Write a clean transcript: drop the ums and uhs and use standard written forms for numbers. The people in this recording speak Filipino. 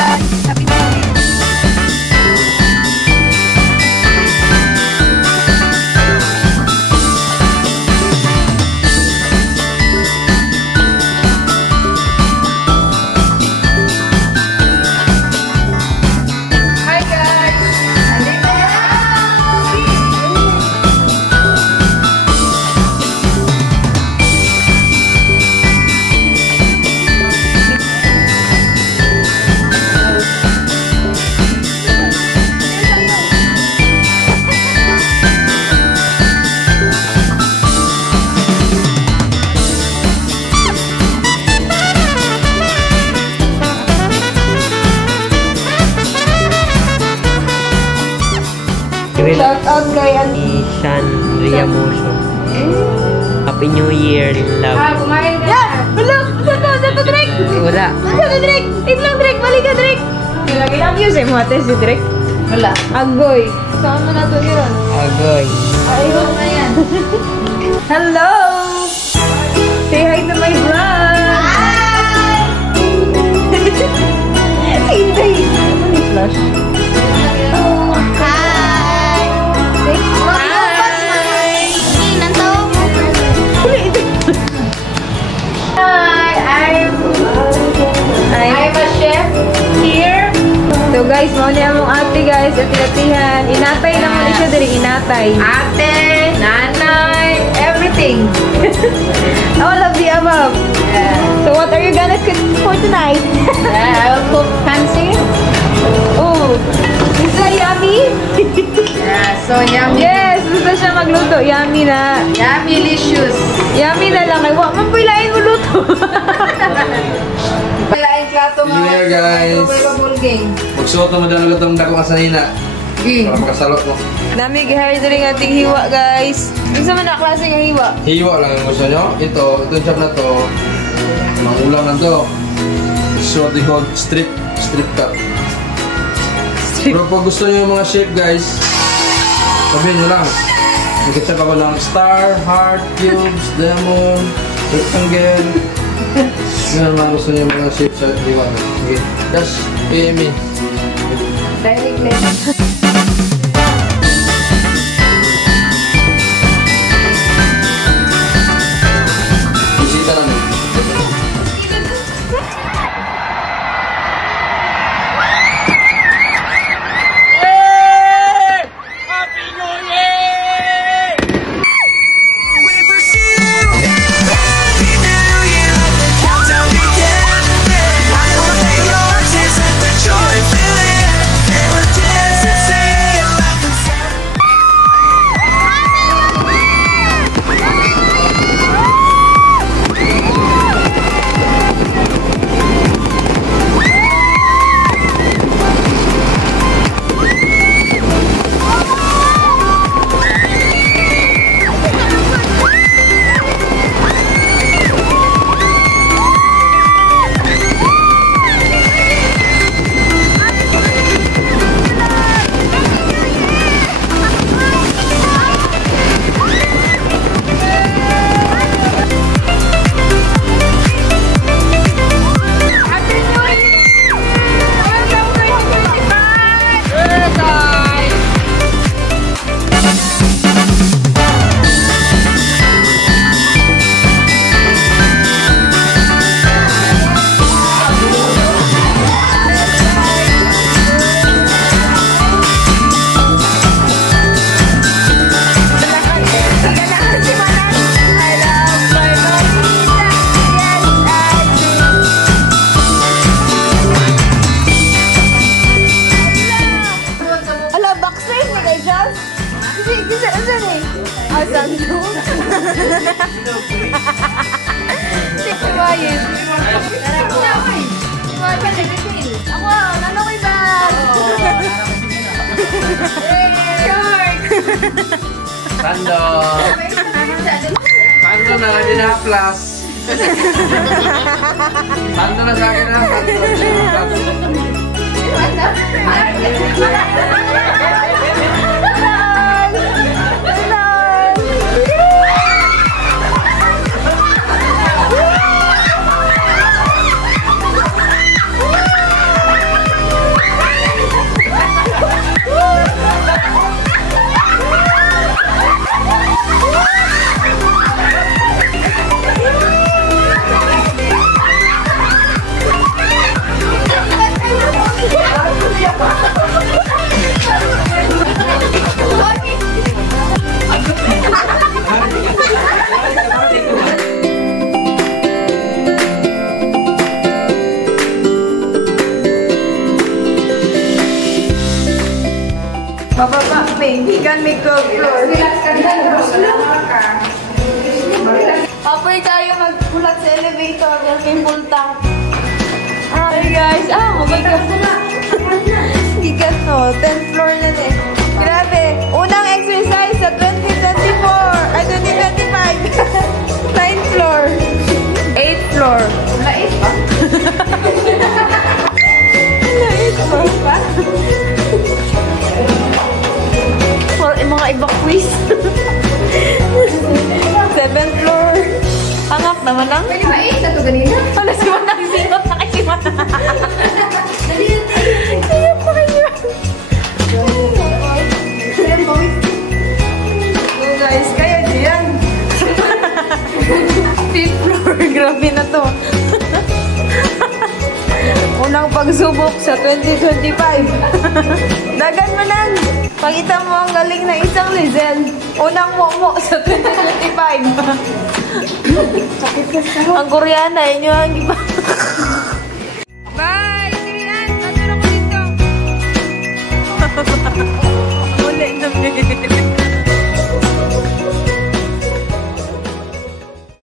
guys. Happy New Year. Shout out kay Ishan Riamoso. Happy New Year, love. Kumain ka. Yeah! Wala! Saan to, Drake? Wala. Saan to, Drake? Wait lang, Drake. Balik ka, Drake. Ilang views eh, mga test si Drake? Wala. Agoy. Saan mo na to ni Ron? Agoy. Ayun na yan. Hello! Say hi to my vlog! Hi! Hindi. Ano ni Flash? I'm a chef here. So guys, mo na among ate guys, ati-atihan. Inatay naman siya diri, inatay. Ate, nanay, everything. All of the above. Yeah. So what are you gonna cook for tonight? I will cook fancy. Oh, is that yummy? Yeah, so yummy. Yes, gusto siya magluto. Yummy na. Yummy-licious. Yummy na lang. Ay, wak, mapilain mo luto. Pilain plato mo. Here guys. Magsuot naman dyan ulit ang dako kasanina. Para makasalot mo. Nami gihari diri nga ating hiwa guys. Unsa man na klase nga hiwa? Hiwa lang ang gusto nyo. Itong chop na to. Mga ulam na to. So they call strip cut. Pero pag gusto nyo yung mga shape guys, sabihin nyo lang. Nag-chop ako ng star, heart, cubes, lemon, rectangle. Yan mga gusto nyo yung mga shape sa hiwa. Okay. Just pay me. Directly. Bisita namin. Sando! Sando na, hindi na plus. Sando na sa akin na. kami. Gikan may 12 floor. Apoy tayo magpulat sa elevator. Yung full tank. Hi guys. Oh my God. Gikan no. 10th floor na eh. Grabe. Unang exercise sa 2024. Ay, 2025. 9th floor. 8th floor. 8th pa? 8th pa? For mga evacuees. 7th floor. Hangak naman lang. Pwede ba 8 na to ganina? Wala si Manang sinot na kasi Manang. Kaya pa kayo. So guys, kaya diyan. 5th floor. Grabe na to. Unang pagsubok sa 2025. Dagan mo lang. Pakita mo ang galing na isang Lizel. Unang momo sa 2025. Ang Koreana, inyo ang iba.